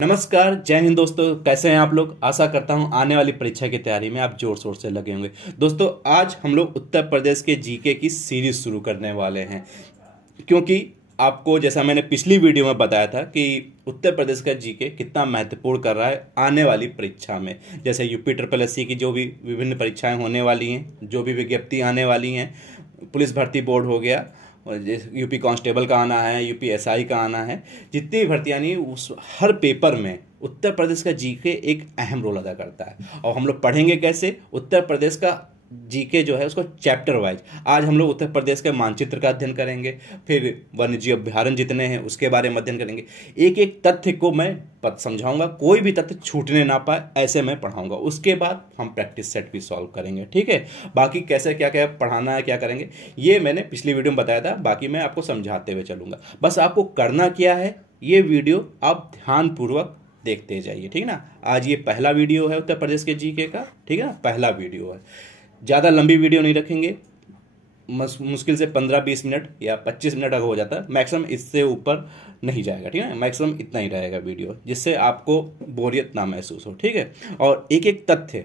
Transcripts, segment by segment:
नमस्कार, जय हिंद दोस्तों। कैसे हैं आप लोग? आशा करता हूं आने वाली परीक्षा की तैयारी में आप जोर शोर से लगे होंगे। दोस्तों, आज हम लोग उत्तर प्रदेश के जीके की सीरीज शुरू करने वाले हैं, क्योंकि आपको जैसा मैंने पिछली वीडियो में बताया था कि उत्तर प्रदेश का जीके कितना महत्वपूर्ण कर रहा है आने वाली परीक्षा में। जैसे यूपी ट्रिपल एससी की जो भी विभिन्न परीक्षाएं होने वाली हैं, जो भी विज्ञप्ति आने वाली हैं, पुलिस भर्ती बोर्ड हो गया, और यूपी कांस्टेबल का आना है, यूपी एसआई का आना है, जितनी भी भर्तियाँ नहीं, उस हर पेपर में उत्तर प्रदेश का जीके एक अहम रोल अदा करता है। और हम लोग पढ़ेंगे कैसे? उत्तर प्रदेश का जीके जो है उसको चैप्टर वाइज। आज हम लोग उत्तर प्रदेश के मानचित्र का अध्ययन करेंगे, फिर वन्य जीव अभ्यारण्य जितने हैं उसके बारे में अध्ययन करेंगे। एक एक तथ्य को मैं समझाऊंगा, कोई भी तथ्य छूटने ना पाए ऐसे मैं पढ़ाऊंगा। उसके बाद हम प्रैक्टिस सेट भी सॉल्व करेंगे, ठीक है। बाकी कैसे क्या क्या पढ़ाना है, क्या करेंगे, ये मैंने पिछली वीडियो में बताया था। बाकी मैं आपको समझाते हुए चलूंगा। बस आपको करना क्या है, ये वीडियो आप ध्यानपूर्वक देखते जाइए, ठीक ना। आज ये पहला वीडियो है उत्तर प्रदेश के जीके का, ठीक है ना, पहला वीडियो है। ज़्यादा लंबी वीडियो नहीं रखेंगे, मुश्किल से 15-20 मिनट या 25 मिनट अगर हो जाता है, मैक्सिमम इससे ऊपर नहीं जाएगा, ठीक है। मैक्सिमम इतना ही रहेगा वीडियो, जिससे आपको बोरियत ना महसूस हो, ठीक है। और एक एक तथ्य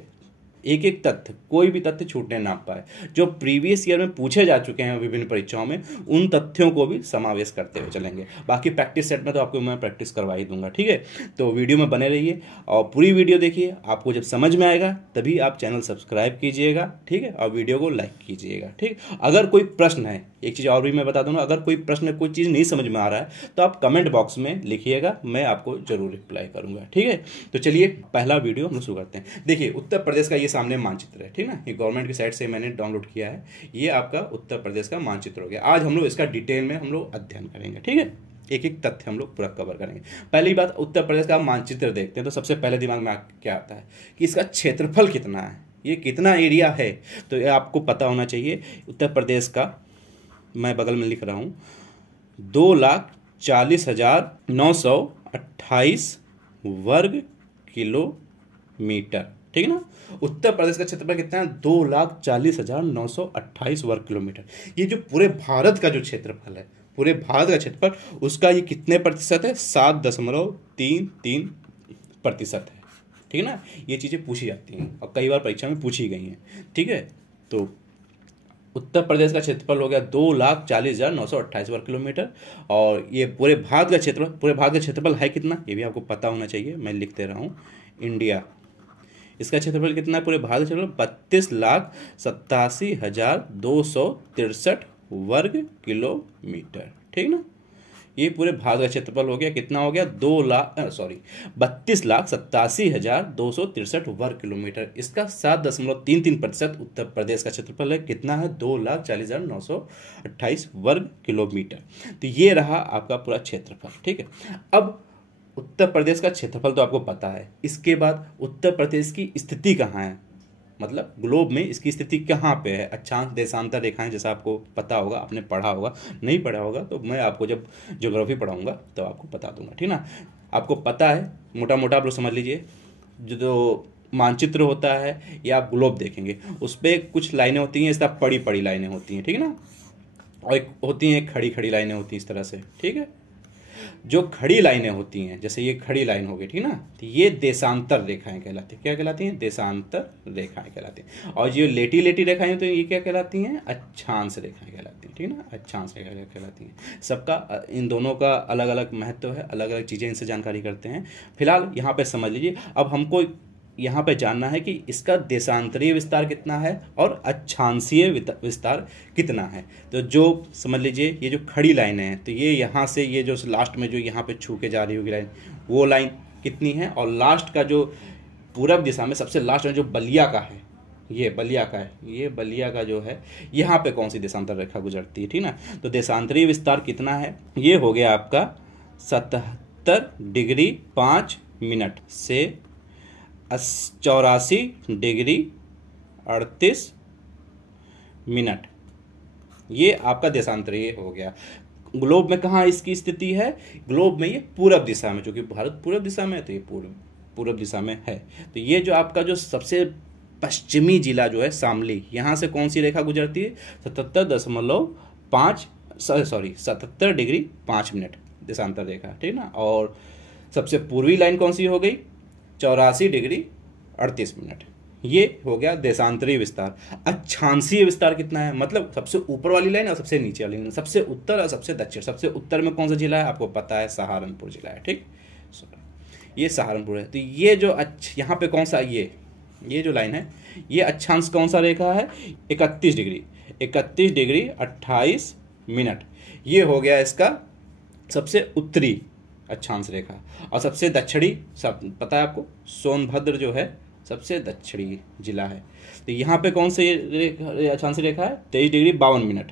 कोई भी तथ्य छूटने ना पाए। जो प्रीवियस ईयर में पूछे जा चुके हैं विभिन्न परीक्षाओं में, उन तथ्यों को भी समावेश करते हुए चलेंगे। बाकी प्रैक्टिस सेट में तो आपको मैं प्रैक्टिस करवा ही दूंगा, ठीक है। तो वीडियो में बने रहिए और पूरी वीडियो देखिए। आपको जब समझ में आएगा तभी आप चैनल सब्सक्राइब कीजिएगा, ठीक है, और वीडियो को लाइक कीजिएगा, ठीक। अगर कोई प्रश्न है, एक चीज़ और भी मैं बता दूंगा, अगर कोई प्रश्न, कोई चीज़ नहीं समझ में आ रहा है तो आप कमेंट बॉक्स में लिखिएगा, मैं आपको जरूर रिप्लाई करूंगा, ठीक है। तो चलिए पहला वीडियो हम शुरू करते हैं। देखिए, उत्तर प्रदेश का ये सामने मानचित्र है, ठीक ना। ये गवर्नमेंट की साइट से मैंने डाउनलोड किया है। ये आपका उत्तर प्रदेश का मानचित्र हो गया। आज हम लोग इसका डिटेल में हम लोग अध्ययन करेंगे, ठीक है। एक एक तथ्य हम लोग पूरा कवर करेंगे। पहली बात, उत्तर प्रदेश का मानचित्र देखते हैं तो सबसे पहले दिमाग में क्या आता है कि इसका क्षेत्रफल कितना है, ये कितना एरिया है। तो ये आपको पता होना चाहिए। उत्तर प्रदेश का मैं बगल में लिख रहा हूँ 2,40,928 वर्ग किलोमीटर, ठीक है ना। उत्तर प्रदेश का क्षेत्रफल कितना है? 2,40,928 वर्ग किलोमीटर। ये जो पूरे भारत का जो क्षेत्रफल है, पूरे भारत का क्षेत्रफल, उसका ये कितने प्रतिशत है? 7.33% है, ठीक है ना। ये चीज़ें पूछी जाती हैं और कई बार परीक्षा में पूछी गई हैं, ठीक है। तो उत्तर प्रदेश का क्षेत्रफल हो गया 2,40,928 वर्ग किलोमीटर। और ये पूरे भारत का क्षेत्रफल है कितना, ये भी आपको पता होना चाहिए। मैं लिख दे रहा हूँ, इंडिया, इसका क्षेत्रफल कितना है पूरे भारत का क्षेत्रफल? 32,87,263 वर्ग किलोमीटर, ठीक ना। ये पूरे भारत का क्षेत्रफल हो गया। कितना हो गया? 32,87,263 वर्ग किलोमीटर। इसका 7.33% उत्तर प्रदेश का क्षेत्रफल है। कितना है? 2,40,928 वर्ग किलोमीटर। तो ये रहा आपका पूरा क्षेत्रफल, ठीक है। अब उत्तर प्रदेश का क्षेत्रफल तो आपको पता है। इसके बाद उत्तर प्रदेश की स्थिति कहाँ है, मतलब ग्लोब में इसकी स्थिति कहाँ पे है? अक्षांश देशांतर रेखाएं, जैसा आपको पता होगा, आपने पढ़ा होगा। नहीं पढ़ा होगा तो मैं आपको जब ज्योग्राफी पढ़ाऊंगा तो आपको बता दूंगा, ठीक ना। आपको पता है, मोटा मोटा आप लोग समझ लीजिए। जो मानचित्र होता है या आप ग्लोब देखेंगे, उस पर कुछ लाइनें होती हैं, इस तरह पड़ी पड़ी लाइनें होती हैं, ठीक है ना। और एक होती हैं खड़ी खड़ी लाइनें होती हैं इस तरह से, ठीक है। जो खड़ी लाइनें होती हैं, जैसे ये खड़ी लाइन हो गई, ठीक ना, तो ये देशांतर रेखाएं कहलाती हैं। क्या कहलाती हैं? देशांतर रेखाएं कहलाती हैं। और जो लेटी लेटी रेखाएं तो ये क्या कहलाती हैं? अक्षांश रेखाएं कहलाती हैं, ठीक ना। अक्षांश रेखाएं कहलाती हैं। सबका, इन दोनों का अलग अलग महत्व है, अलग अलग चीज़ें इनसे जानकारी करते हैं। फिलहाल यहाँ पे समझ लीजिए। अब हमको यहाँ पे जानना है कि इसका देशांतरीय विस्तार कितना है और अक्षांशीय विस्तार कितना है। तो जो समझ लीजिए, ये जो खड़ी लाइनें हैं, तो ये यहाँ से, ये जो लास्ट में जो यहाँ पे छू के जा रही होगी लाइन, वो लाइन कितनी है। और लास्ट का जो पूरब दिशा में सबसे लास्ट में जो बलिया का है, ये बलिया का है, ये बलिया का जो है, यहाँ पे कौन सी देशांतर रेखा गुजरती है, ठीक ना। तो देशांतरीय विस्तार कितना है? ये हो गया आपका 77 डिग्री 5 मिनट से 84 डिग्री 38 मिनट। ये आपका देशांतरीय हो गया। ग्लोब में कहाँ इसकी स्थिति है? ग्लोब में ये पूरब दिशा में, क्योंकि भारत पूरब दिशा में है तो ये पूरब दिशा में है। तो ये जो आपका जो सबसे पश्चिमी जिला जो है शामली, यहाँ से कौन सी रेखा गुजरती है? 77 डिग्री 5 मिनट देशांतर रेखा, ठीक ना। और सबसे पूर्वी लाइन कौन सी हो गई, 84 डिग्री 38 मिनट। ये हो गया देशांतरीय विस्तार। अक्षांशीय विस्तार कितना है, मतलब सबसे ऊपर वाली लाइन और सबसे नीचे वाली लाइन, सबसे उत्तर और सबसे दक्षिण। सबसे उत्तर में कौन सा जिला है आपको पता है, सहारनपुर जिला है, ठीक, ये सहारनपुर है। तो ये जो यहाँ पे कौन सा, ये जो लाइन है, ये अक्षांश कौन सा रेखा है, 31 डिग्री 28 मिनट। ये हो गया इसका सबसे उत्तरी अक्षांश रेखा। और सबसे दक्षिणी, सब पता है आपको, सोनभद्र जो है सबसे दक्षिणी जिला है। तो यहाँ पे कौन से अक्षांश रेखा है, 23 डिग्री 52 मिनट।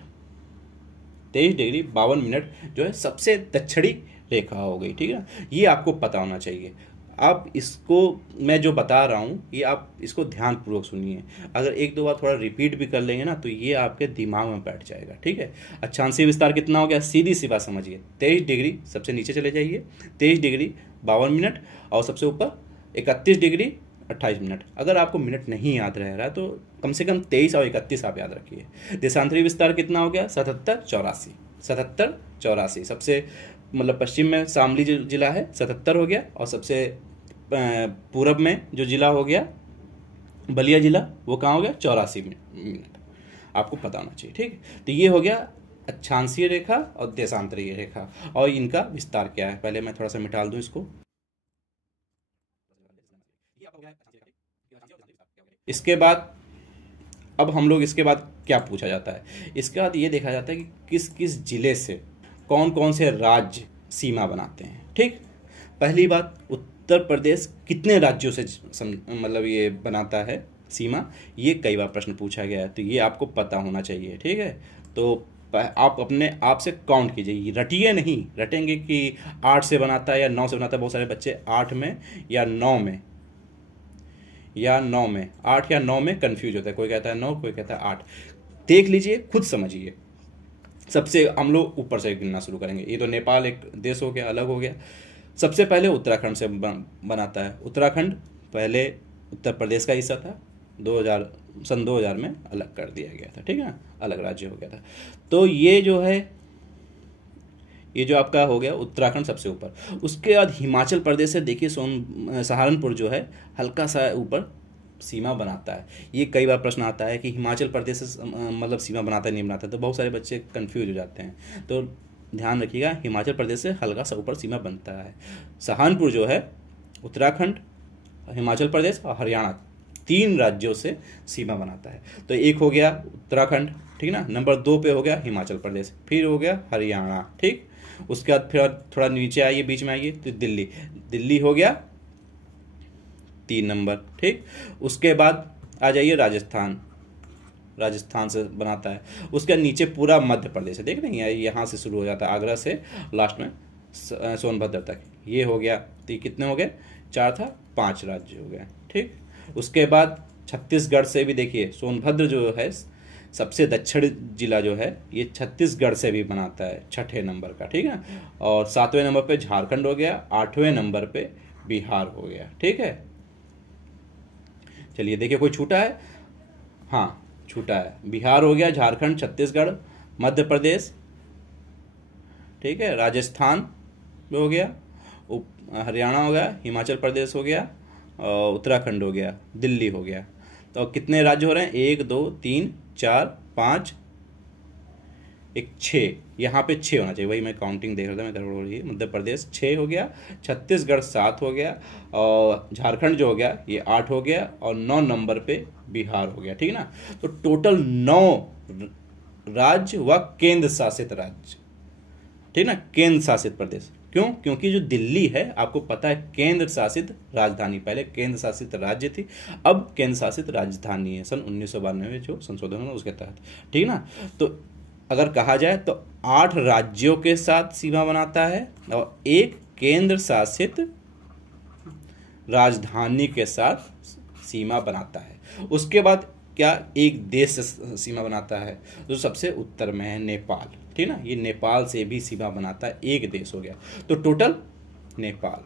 23 डिग्री 52 मिनट जो है सबसे दक्षिणी रेखा हो गई, ठीक है। ये आपको पता होना चाहिए। आप इसको, मैं जो बता रहा हूँ ये आप इसको ध्यानपूर्वक सुनिए। अगर एक दो बार थोड़ा रिपीट भी कर लेंगे ना तो ये आपके दिमाग में बैठ जाएगा, ठीक है। अक्षांशीय विस्तार कितना हो गया, सीधी सी बात समझिए, 23 डिग्री, सबसे नीचे चले जाइए, 23 डिग्री 52 मिनट, और सबसे ऊपर 31 डिग्री 28 मिनट। अगर आपको मिनट नहीं याद रह रहा है तो कम से कम 23 और 31 आप याद रखिए। देशांतरीय विस्तार कितना हो गया, 77 84। सबसे मतलब पश्चिम में शामली जिला है, 77 हो गया। और सबसे पूरब में जो जिला हो गया बलिया जिला, वो कहाँ हो गया, 84 मिनट। आपको पता होना चाहिए, ठीक। तो ये हो गया अक्षांशीय रेखा और देशांतरीय रेखा, और इनका विस्तार क्या है। पहले मैं थोड़ा सा मिटा दूं इसको। इसके बाद अब हम लोग, इसके बाद क्या पूछा जाता है, इसके बाद ये देखा जाता है कि किस किस जिले से कौन कौन से राज्य सीमा बनाते हैं, ठीक। पहली बात, उत्तर प्रदेश कितने राज्यों से मतलब ये बनाता है सीमा, ये कई बार प्रश्न पूछा गया है, तो ये आपको पता होना चाहिए, ठीक है। तो आप अपने आप से काउंट कीजिए, रटिए नहीं, रटेंगे कि 8 से बनाता है या 9 से बनाता है। बहुत सारे बच्चे 8 में या 9 में 8 या 9 में कंफ्यूज होता है, कोई कहता है 9, कोई कहता है 8। देख लीजिए, खुद समझिए। सबसे हम लोग ऊपर से गिनना शुरू करेंगे। ये तो नेपाल एक देश हो गया, अलग हो गया। सबसे पहले उत्तराखंड से बनाता है। उत्तराखंड पहले उत्तर प्रदेश का हिस्सा था, सन 2000 में अलग कर दिया गया था, ठीक है, अलग राज्य हो गया था। तो ये जो है, ये जो आपका हो गया उत्तराखंड सबसे ऊपर। उसके बाद हिमाचल प्रदेश से देखिए, सहारनपुर जो है हल्का सा ऊपर सीमा बनाता है। ये कई बार प्रश्न आता है कि हिमाचल प्रदेश से मतलब सीमा बनाता है नहीं बनाता, तो बहुत सारे बच्चे कंफ्यूज हो जाते हैं। तो ध्यान रखिएगा, हिमाचल प्रदेश से हल्का सा ऊपर सीमा बनता है। सहारनपुर जो है उत्तराखंड, हिमाचल प्रदेश और हरियाणा, 3 राज्यों से सीमा बनाता है। तो एक हो गया उत्तराखंड, ठीक ना, नंबर 2 पे हो गया हिमाचल प्रदेश, फिर हो गया हरियाणा, ठीक। उसके बाद फिर थोड़ा नीचे आइए, बीच में आइए, तो दिल्ली हो गया 3 नंबर, ठीक। उसके बाद आ जाइए राजस्थान से बनाता है। उसके नीचे पूरा मध्य प्रदेश है, देख रहे हैं, यहाँ से शुरू हो जाता है, आगरा से लास्ट में सोनभद्र तक। ये हो गया, तो ये कितने हो गए, 4 था, 5 राज्य हो गए, ठीक। उसके बाद छत्तीसगढ़ से भी देखिए, सोनभद्र जो है सबसे दक्षिण जिला जो है, ये छत्तीसगढ़ से भी बनाता है, 6ठे नंबर का, ठीक है। और 7वें नंबर पे झारखंड हो गया, 8वें नंबर पे बिहार हो गया, ठीक है। चलिए देखिए, कोई छूटा है, हाँ छूटा है, बिहार हो गया, झारखंड, छत्तीसगढ़, मध्य प्रदेश, ठीक है, राजस्थान हो गया, हरियाणा हो गया, हिमाचल प्रदेश हो गया, और उत्तराखंड हो गया, दिल्ली हो गया। तो कितने राज्य हो रहे हैं, 1 2 3 4 5 एक 6, यहाँ पे 6 होना चाहिए, वही मैं काउंटिंग देख रहा था, मैं गड़बड़ हो रही है। मध्य प्रदेश 6 हो गया, छत्तीसगढ़ 7 हो गया, और झारखंड जो हो गया ये 8 हो गया, और 9 नंबर पे बिहार हो गया, ठीक है ना। तो टोटल 9 राज्य व केंद्र शासित राज्य, ठीक ना, केंद्र शासित प्रदेश। क्यों, क्योंकि जो दिल्ली है आपको पता है केंद्र शासित राजधानी, पहले केंद्र शासित राज्य थी, अब केंद्र शासित राजधानी है, सन 1992 में जो संशोधन हुआ उसके तहत, ठीक ना। तो अगर कहा जाए तो 8 राज्यों के साथ सीमा बनाता है और 1 केंद्र शासित राजधानी के साथ सीमा बनाता है। उसके बाद क्या, एक देश से सीमा बनाता है जो सबसे उत्तर में है, नेपाल, ठीक ना, ये नेपाल से भी सीमा बनाता है, एक देश हो गया। तो टोटल नेपाल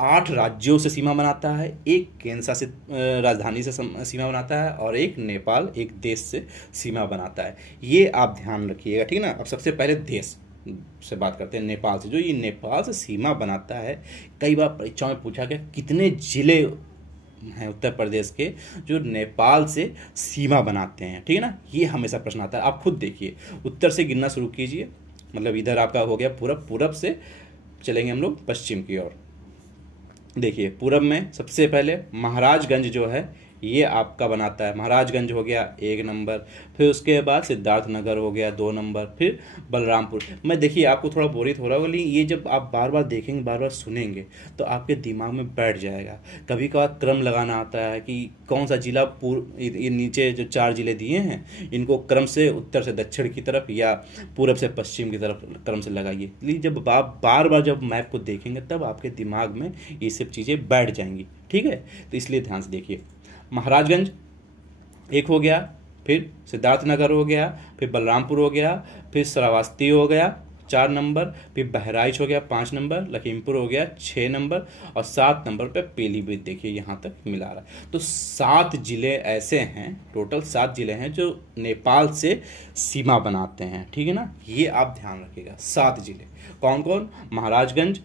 8 राज्यों से सीमा बनाता है, 1 केंद्र शासित राजधानी से सीमा बनाता है, और 1 नेपाल, एक देश से सीमा बनाता है। ये आप ध्यान रखिएगा, ठीक ना। अब सबसे पहले देश, से बात करते हैं, नेपाल से। जो ये नेपाल से सीमा बनाता है, कई बार परीक्षाओं में पूछा गया कितने जिले हैं उत्तर प्रदेश के जो नेपाल से सीमा बनाते हैं, ठीक है ना, ये हमेशा प्रश्न आता है। आप खुद देखिए, उत्तर से गिनना शुरू कीजिए, मतलब इधर आपका हो गया पूरब, पूरब से चलेंगे हम लोग पश्चिम की ओर। देखिए पूरब में सबसे पहले महाराजगंज जो है ये आपका बनाता है, महाराजगंज हो गया 1 नंबर, फिर उसके बाद सिद्धार्थनगर हो गया 2 नंबर, फिर बलरामपुर। मैं देखिए आपको थोड़ा बोरित हो रहा होगा, लेकिन ये जब आप बार बार देखेंगे, बार बार सुनेंगे तो आपके दिमाग में बैठ जाएगा। कभी कभार क्रम लगाना आता है कि कौन सा जिला ये नीचे जो 4 जिले दिए हैं इनको क्रम से उत्तर से दक्षिण की तरफ या पूरब से पश्चिम की तरफ क्रम से लगाइए। लेकिन जब आप बार बार जब मैप को देखेंगे तब आपके दिमाग में ये सब चीज़ें बैठ जाएंगी, ठीक है। तो इसलिए ध्यान से देखिए, महाराजगंज एक हो गया, फिर सिद्धार्थनगर हो गया, फिर बलरामपुर हो गया, फिर श्रावस्ती हो गया 4 नंबर, फिर बहराइच हो गया 5 नंबर, लखीमपुर हो गया 6 नंबर, और 7 नंबर पे पीलीभीत देखिए यहाँ तक मिला रहा है। तो 7 जिले ऐसे हैं, टोटल 7 जिले हैं जो नेपाल से सीमा बनाते हैं, ठीक है ना। ये आप ध्यान रखिएगा, 7 जिले कौन कौन, महाराजगंज,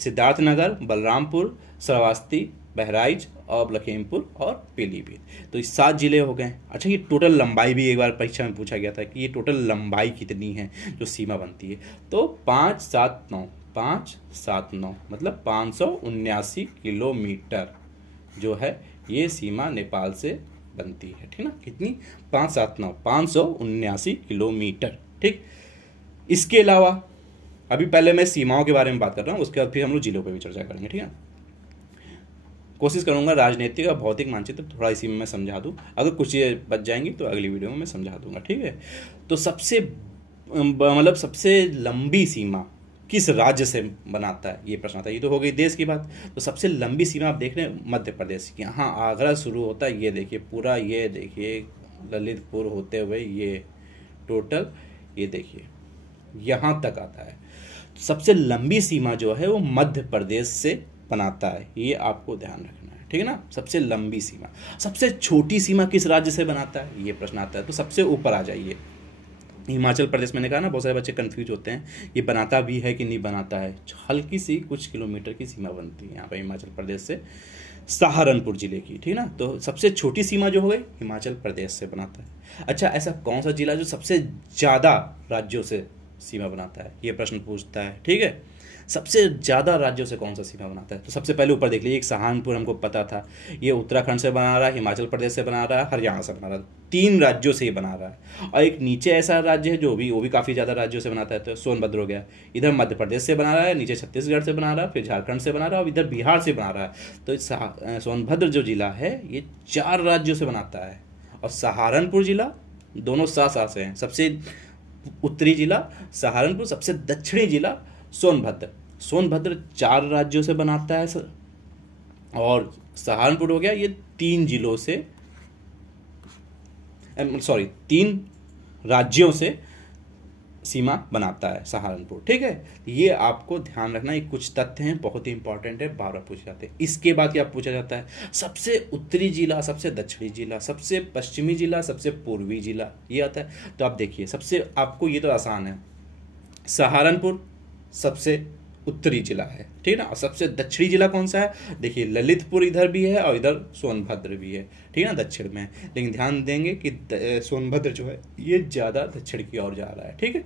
सिद्धार्थनगर, बलरामपुर, श्रावस्ती, बहराइच और लखीमपुर और पीलीभीत। तो ये 7 जिले हो गए। अच्छा, ये टोटल लंबाई भी एक बार परीक्षा में पूछा गया था कि ये टोटल लंबाई कितनी है जो सीमा बनती है। तो 5, 7, 9, 5, 7, 9 मतलब 579 किलोमीटर जो है ये सीमा नेपाल से बनती है, ठीक ना। कितनी, 5, 7, 9, 579 किलोमीटर, ठीक। इसके अलावा अभी पहले मैं सीमाओं के बारे में बात कर रहा हूँ, उसके बाद फिर हम लोग जिलों पर भी चर्चा करेंगे, ठीक है। कोशिश करूंगा राजनीतिक और भौतिक मानचित्र थोड़ा इसी में मैं समझा दूं, अगर कुछ चीज़ें बच जाएंगी तो अगली वीडियो में मैं समझा दूंगा, ठीक है। तो सबसे लंबी सीमा किस राज्य से बनाता है, ये प्रश्न आता है। ये तो हो गई देश की बात। तो सबसे लंबी सीमा आप देख रहे हैं मध्य प्रदेश की, यहाँ आगरा शुरू होता है, ये देखिए पूरा, ये देखिए ललितपुर होते हुए ये टोटल, ये देखिए यहाँ तक आता है। सबसे लंबी सीमा जो है वो मध्य प्रदेश से बनाता है, ये आपको ध्यान रखना है, ठीक है ना। सबसे लंबी सीमा। सबसे छोटी सीमा किस राज्य से बनाता है, ये प्रश्न आता है। तो सबसे ऊपर आ जाइए, हिमाचल प्रदेश। मैंने कहा ना, बहुत सारे बच्चे कंफ्यूज होते हैं ये बनाता भी है कि नहीं बनाता है। हल्की सी कुछ किलोमीटर की सीमा बनती है यहाँ पर हिमाचल प्रदेश से सहारनपुर जिले की, ठीक है ना। तो सबसे छोटी सीमा जो हो गई हिमाचल प्रदेश से बनाता है। अच्छा, ऐसा कौन सा जिला जो सबसे ज़्यादा राज्यों से सीमा बनाता है, ये प्रश्न पूछता है, ठीक है। सबसे ज़्यादा राज्यों से कौन सा सीमा बनाता है। तो सबसे पहले ऊपर देख लीजिए, एक सहारनपुर हमको पता था, ये उत्तराखंड से बना रहा है, हिमाचल प्रदेश से बना रहा है, हरियाणा से बना रहा है, 3 राज्यों से ये बना रहा है। और एक नीचे ऐसा राज्य है जो भी वो भी काफ़ी ज़्यादा राज्यों से बनाता है, तो सोनभद्र हो गया। इधर मध्य प्रदेश से बना रहा है, नीचे छत्तीसगढ़ से बना रहा है, फिर झारखंड से बना रहा है और इधर बिहार से बना रहा है। तो सोनभद्र जो जिला है ये 4 राज्यों से बनाता है, और सहारनपुर जिला दोनों साथ साथ से हैं। सबसे उत्तरी जिला सहारनपुर, सबसे दक्षिणी जिला सोनभद्र। सोनभद्र 4 राज्यों से बनाता है और सहारनपुर हो गया ये 3 जिलों से, 3 राज्यों से सीमा बनाता है सहारनपुर, ठीक है। ये आपको ध्यान रखना, ये कुछ तथ्य हैं, बहुत ही इंपॉर्टेंट है, बार बार पूछे जाते हैं। इसके बाद क्या पूछा जाता है, सबसे उत्तरी जिला, सबसे दक्षिणी जिला, सबसे पश्चिमी जिला, सबसे पूर्वी जिला, ये आता है। तो आप देखिए, सबसे आपको ये तो आसान है, सहारनपुर सबसे उत्तरी जिला है, ठीक है ना। और सबसे दक्षिणी जिला कौन सा है, देखिए ललितपुर इधर भी है और इधर सोनभद्र भी है, ठीक है ना, दक्षिण में। लेकिन ध्यान देंगे कि सोनभद्र जो है ये ज़्यादा दक्षिण की ओर जा रहा है, ठीक है।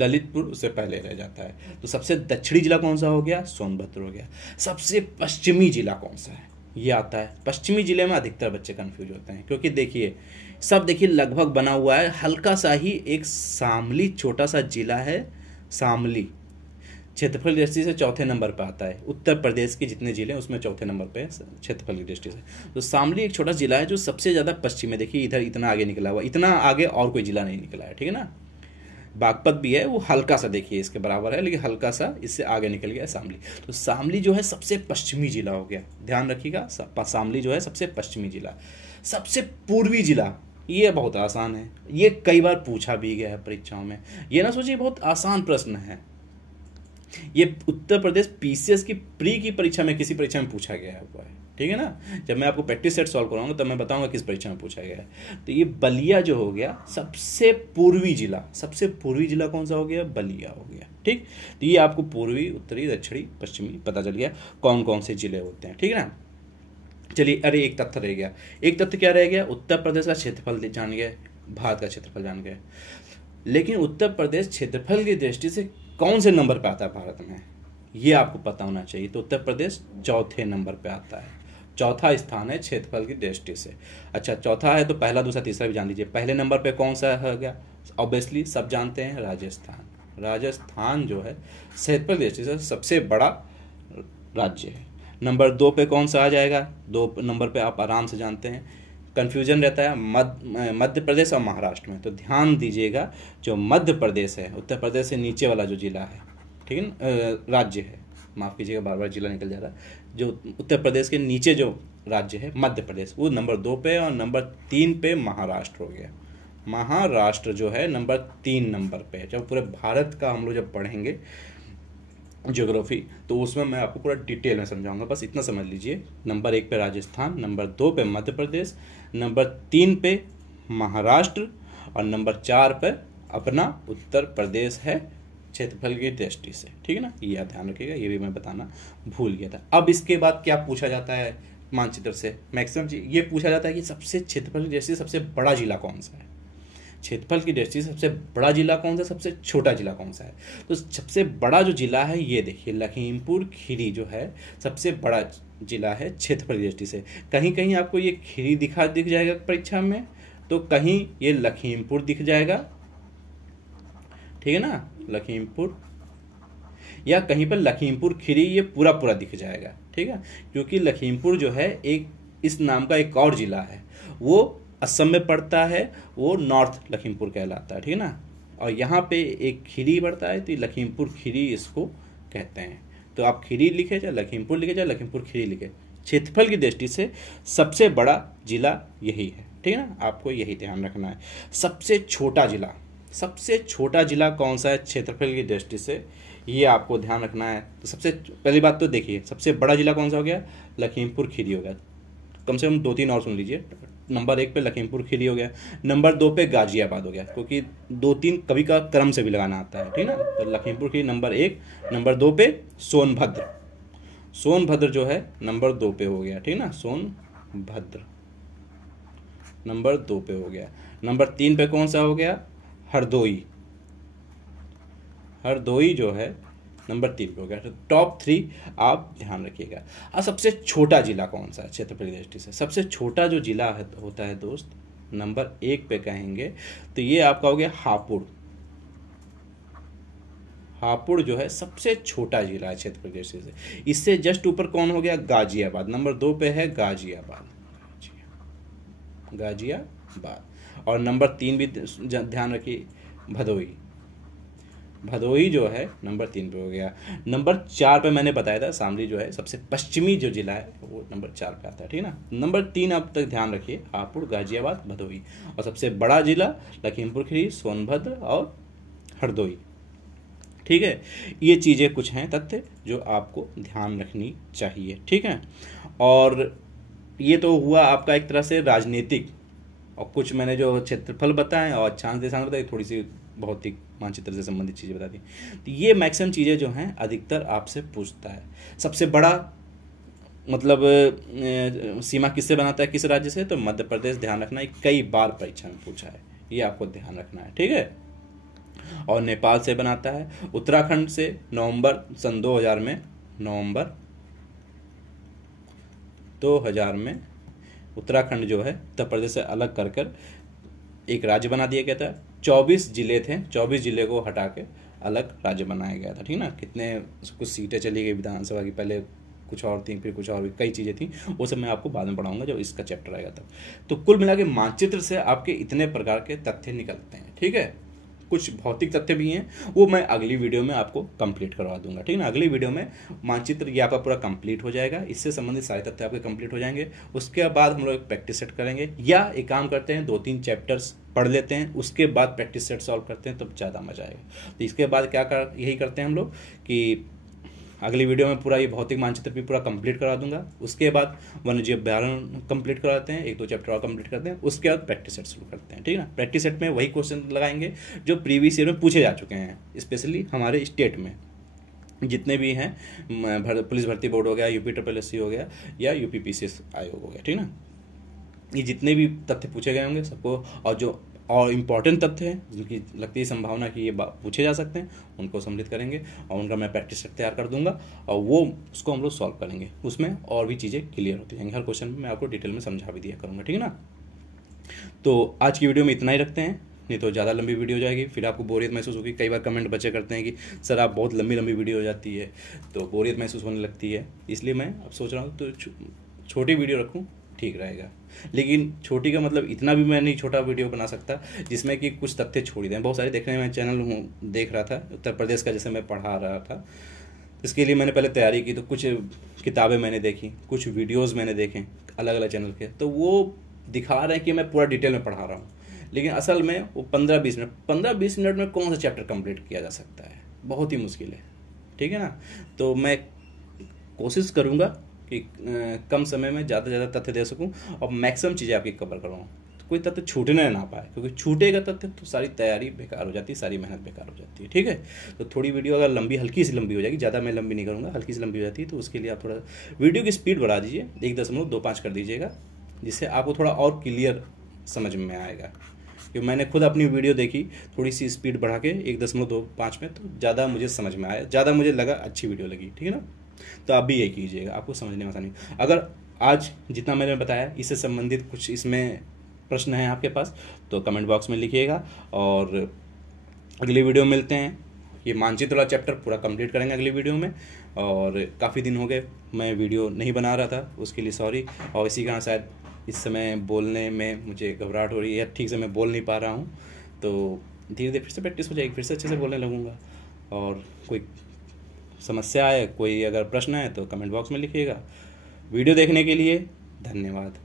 ललितपुर उससे पहले रह जाता है। तो सबसे दक्षिणी जिला कौन सा हो गया, सोनभद्र हो गया। सबसे पश्चिमी जिला कौन सा है, ये आता है। पश्चिमी जिले में अधिकतर बच्चे कंफ्यूज होते हैं, क्योंकि देखिए सब देखिए लगभग बना हुआ है, हल्का सा ही एक शामली छोटा सा जिला है। शामली क्षेत्रफल दृष्टि से 4थे नंबर पर आता है, उत्तर प्रदेश के जितने जिले हैं उसमें 4थे नंबर पे है क्षेत्रफल की दृष्टि से। तो शामली एक छोटा जिला है जो सबसे ज़्यादा पश्चिम में, देखिए इधर इतना आगे निकला हुआ, इतना आगे और कोई जिला नहीं निकला है, ठीक है ना। बागपत भी है, वो हल्का सा देखिए इसके बराबर है, लेकिन हल्का सा इससे आगे निकल गया शामली। तो शामली जो है सबसे पश्चिमी जिला हो गया, ध्यान रखिएगा, शामली जो है सबसे पश्चिमी जिला। सबसे पूर्वी जिला, ये बहुत आसान है, ये कई बार पूछा भी गया है परीक्षाओं में। ये ना सोचिए बहुत आसान प्रश्न है, ये उत्तर प्रदेश पीसीएस की प्री की परीक्षा में किसी परीक्षा में पूछा गया हुआ है, ठीक है ना। जब मैं आपको प्रैक्टिस सेट सॉल्व कराऊंगा तब मैं बताऊंगा किस परीक्षा में पूछा गया है। तो ये बलिया जो हो गया सबसे पूर्वी जिला, सबसे पूर्वी जिला कौन सा हो गया, बलिया हो गया। ठीक, तो ये आपको पूर्वी, उत्तरी, दक्षिणी, पश्चिमी पता चल गया कौन कौन से जिले होते हैं। ठीक है ना। चलिए, अरे एक तथ्य रह गया। एक तथ्य क्या रह गया, उत्तर प्रदेश का क्षेत्रफल जान गए, भारत का क्षेत्रफल जान गए, लेकिन उत्तर प्रदेश क्षेत्रफल की दृष्टि से कौन से नंबर पे आता है भारत में, ये आपको पता होना चाहिए। तो उत्तर प्रदेश चौथे नंबर पे आता है, चौथा स्थान है क्षेत्रफल की दृष्टि से। अच्छा, चौथा है तो पहला, दूसरा, तीसरा भी जान लीजिए। पहले नंबर पे कौन सा हो गया, ऑब्वियसली सब जानते हैं, राजस्थान। राजस्थान जो है क्षेत्रफल की दृष्टि से सबसे बड़ा राज्य है। नंबर 2 पे कौन सा आ जाएगा, 2 नंबर पे आप आराम से जानते हैं, कन्फ्यूजन रहता है मध्य प्रदेश और महाराष्ट्र में। तो ध्यान दीजिएगा, जो मध्य प्रदेश है, उत्तर प्रदेश से नीचे वाला जो जिला है, ठीक है ना, राज्य है, माफ़ कीजिएगा बार बार जिला निकल जा रहा है, जो उत्तर प्रदेश के नीचे जो राज्य है मध्य प्रदेश, वो नंबर 2 पे, और नंबर 3 पे महाराष्ट्र हो गया। महाराष्ट्र जो है नंबर 3 नंबर पे है। जब पूरे भारत का हम लोग जब पढ़ेंगे ज्योग्राफी तो उसमें मैं आपको पूरा डिटेल में समझाऊंगा, बस इतना समझ लीजिए। नंबर 1 पे राजस्थान, नंबर 2 पे मध्य प्रदेश, नंबर 3 पे महाराष्ट्र, और नंबर 4 पे अपना उत्तर प्रदेश है क्षेत्रफल की दृष्टि से। ठीक है ना, ये आप ध्यान रखिएगा, ये भी मैं बताना भूल गया था। अब इसके बाद क्या पूछा जाता है मानचित्र से, मैक्सिमम ये पूछा जाता है कि सबसे क्षेत्रफल की दृष्टि से सबसे बड़ा जिला कौन सा है, क्षेत्रफल की दृष्टि से सबसे बड़ा जिला कौन सा, सबसे छोटा जिला कौन सा है। तो सबसे बड़ा जो जिला है ये देखिए, लखीमपुर खीरी जो है सबसे बड़ा जिला है क्षेत्रफल की दृष्टि से। कहीं कहीं आपको ये खीरी दिख जाएगा परीक्षा में, तो कहीं ये लखीमपुर दिख जाएगा, ठीक है ना, लखीमपुर, या कहीं पर लखीमपुर खीरी ये पूरा पूरा दिख जाएगा। ठीक है, क्योंकि लखीमपुर जो है एक इस नाम का एक और जिला है, वो असम में पड़ता है, वो नॉर्थ लखीमपुर कहलाता है। ठीक है ना, और यहाँ पे एक खीरी पड़ता है, तो लखीमपुर खीरी इसको कहते हैं। तो आप खीरी लिखे चाहे लखीमपुर लिखे चाहे लखीमपुर खीरी लिखे, क्षेत्रफल की दृष्टि से सबसे बड़ा जिला यही है। ठीक है ना, आपको यही ध्यान रखना है। सबसे छोटा जिला, सबसे छोटा जिला कौन सा है क्षेत्रफल की दृष्टि से, ये आपको ध्यान रखना है। तो सबसे पहली बात तो देखिए, सबसे बड़ा जिला कौन सा हो गया, लखीमपुर खीरी हो गया। कम से कम 2-3 और सुन लीजिए। नंबर 1 पे लखीमपुर खीरी हो गया, नंबर 2 पे गाजियाबाद हो गया, क्योंकि 2-3 कभी का क्रम से भी लगाना आता है। ठीक ना, तो लखीमपुर खीरी नंबर 1, नंबर 2 पे सोनभद्र, सोनभद्र जो है नंबर 2 पे हो गया। ठीक ना, सोनभद्र नंबर 2 पे हो गया। नंबर 3 पे कौन सा हो गया, हरदोई, हरदोई जो है नंबर 3 पे हो गया। तो टॉप 3 आप ध्यान रखिएगा। अब सबसे छोटा जिला कौन सा है क्षेत्रफल की दृष्टि से, सबसे छोटा जो जिला है होता है दोस्त, नंबर 1 पे कहेंगे तो ये आपका हो गया हापुड़। हापुड़ जो है सबसे छोटा जिला है क्षेत्रफल की दृष्टि से। इससे जस्ट ऊपर कौन हो गया, गाजियाबाद, नंबर 2 पे है गाजियाबाद, गाजियाबाद। और नंबर 3 भी ध्यान रखिए, भदोई, भदोई जो है नंबर 3 पे हो गया। नंबर 4 पे मैंने बताया था शामली जो है सबसे पश्चिमी जो जिला है वो नंबर 4 पे आता है। ठीक है ना, नंबर 3 आप तक ध्यान रखिए, हापुड़, गाजियाबाद, भदोई। और सबसे बड़ा जिला लखीमपुर खीरी, सोनभद्र और हरदोई। ठीक है, ये चीज़ें कुछ हैं तथ्य जो आपको ध्यान रखनी चाहिए। ठीक है, और ये तो हुआ आपका एक तरह से राजनीतिक, और कुछ मैंने जो क्षेत्रफल बताएं और अक्षांश देशांश बताए, थोड़ी सी भौतिक मानचित्र से संबंधित चीज़ें बता दी। तो ये मैक्सिमम चीज़ें जो हैं अधिकतर आपसे पूछता है। सबसे बड़ा मतलब सीमा किससे बनाता है, किस राज्य से, तो मध्य प्रदेश। ध्यान रखना है, कई बार परीक्षा में पूछा है, ये आपको ध्यान रखना है। ठीक है, और नेपाल से बनाता है। उत्तराखंड से नवंबर सन 2000 में, नवंबर 2000 में उत्तराखंड जो है उत्तर प्रदेश से अलग कर कर एक राज्य बना दिया गया था। 24 जिले थे, 24 जिले को हटा के अलग राज्य बनाया गया था। ठीक ना, कितने कुछ सीटें चली गई विधानसभा की, पहले कुछ और थी, फिर कुछ और भी कई चीज़ें थी, वो सब मैं आपको बाद में पढ़ाऊंगा जब इसका चैप्टर आएगा तब। तो कुल मिला के मानचित्र से आपके इतने प्रकार के तथ्य निकलते हैं। ठीक है, कुछ भौतिक तथ्य भी हैं, वो मैं अगली वीडियो में आपको कंप्लीट करवा दूंगा। ठीक है ना, अगली वीडियो में मानचित्र ये आपका पूरा कंप्लीट हो जाएगा, इससे संबंधित सारे तथ्य आपके कंप्लीट हो जाएंगे। उसके बाद हम लोग एक प्रैक्टिस सेट करेंगे, या एक काम करते हैं 2-3 चैप्टर्स पढ़ लेते हैं, उसके बाद प्रैक्टिस सेट सॉल्व करते हैं, तब ज़्यादा मजा आएगा। तो इसके बाद क्या यही करते हैं हम लोग कि अगली वीडियो में पूरा ये भौतिक मानचित्र भी पूरा कंप्लीट करा दूंगा। उसके बाद वन्यजीव अभ्यारण्य कंप्लीट कराते हैं, 1-2 चैप्टर और कंप्लीट करते हैं। उसके बाद प्रैक्टिस सेट शुरू करते हैं, ठीक है ना। प्रैक्टिस सेट में वही क्वेश्चन लगाएंगे जो प्रीवियस ईयर में पूछे जा चुके हैं, स्पेशली हमारे स्टेट में जितने भी हैं, पुलिस भर्ती बोर्ड हो गया, यूपी SSC हो गया या यूपी PCS आयोग हो गया, ठीक ना। ये जितने भी तथ्य पूछे गए होंगे सबको, और जो और इम्पॉर्टेंट तथ्य हैं जिनकी लगती है संभावना कि ये पूछे जा सकते हैं, उनको सम्मिलित करेंगे और उनका मैं प्रैक्टिस सेट तैयार कर दूंगा और वो उसको हम लोग सॉल्व करेंगे। उसमें और भी चीज़ें क्लियर होती जाएंगी, हर क्वेश्चन में मैं आपको डिटेल में समझा भी दिया करूँगा, ठीक है ना। तो आज की वीडियो में इतना ही रखते हैं, नहीं तो ज़्यादा लंबी वीडियो हो जाएगी, फिर आपको बोरियत महसूस होगी। कई बार कमेंट बच्चे करते हैं कि सर आप बहुत लंबी वीडियो हो जाती है, तो बोरियत महसूस होने लगती है। इसलिए मैं अब सोच रहा हूँ तो छोटी वीडियो रखूँ, ठीक रहेगा। लेकिन छोटी का मतलब इतना भी मैं नहीं छोटा वीडियो बना सकता जिसमें कि कुछ तथ्य छोड़ दें। बहुत सारे देखने में चैनल देख रहा था उत्तर प्रदेश का, जैसे मैं पढ़ा रहा था, इसके लिए मैंने पहले तैयारी की, तो कुछ किताबें मैंने देखी, कुछ वीडियोज़ मैंने देखे अलग अलग चैनल के, तो वो दिखा रहे हैं कि मैं पूरा डिटेल में पढ़ा रहा हूँ, लेकिन असल में वो 15-20 मिनट में कौन सा चैप्टर कंप्लीट किया जा सकता है, बहुत ही मुश्किल है, ठीक है ना। तो मैं कोशिश करूँगा कि कम समय में ज़्यादा से ज़्यादा तथ्य दे सकूँ और मैक्सिमम चीज़ें आपकी कवर करवाऊँ, तो कोई तथ्य छूटने ना पाए, क्योंकि छूटेगा तथ्य तो सारी तैयारी बेकार हो जाती है, सारी मेहनत बेकार हो जाती है, ठीक है। तो थोड़ी वीडियो अगर लंबी, हल्की सी लंबी हो जाएगी, ज़्यादा मैं लंबी नहीं करूँगा, हल्की सी लंबी हो जाती है, तो उसके लिए आप थोड़ा वीडियो की स्पीड बढ़ा दीजिए, 1.25 कर दीजिएगा, जिससे आपको थोड़ा और क्लियर समझ में आएगा। क्योंकि मैंने खुद अपनी वीडियो देखी, थोड़ी सी स्पीड बढ़ा के 1.25 में, तो ज़्यादा मुझे समझ में आया, ज़्यादा मुझे लगा, अच्छी वीडियो लगी, ठीक है ना। तो आप भी यही कीजिएगा, आपको समझने में आसानी। अगर आज जितना मैंने बताया इससे संबंधित कुछ इसमें प्रश्न है आपके पास, तो कमेंट बॉक्स में लिखिएगा और अगली वीडियो मिलते हैं। ये मानचित्र वाला चैप्टर पूरा कंप्लीट करेंगे अगली वीडियो में। और काफ़ी दिन हो गए मैं वीडियो नहीं बना रहा था, उसके लिए सॉरी। और इसी कारण शायद इस समय बोलने में मुझे घबराहट हो रही है, ठीक से मैं बोल नहीं पा रहा हूँ, तो धीरे धीरे फिर से प्रैक्टिस हो जाएगी, फिर से अच्छे से बोलने लगूँगा। और कोई समस्या है, कोई अगर प्रश्न है तो कमेंट बॉक्स में लिखिएगा। वीडियो देखने के लिए धन्यवाद।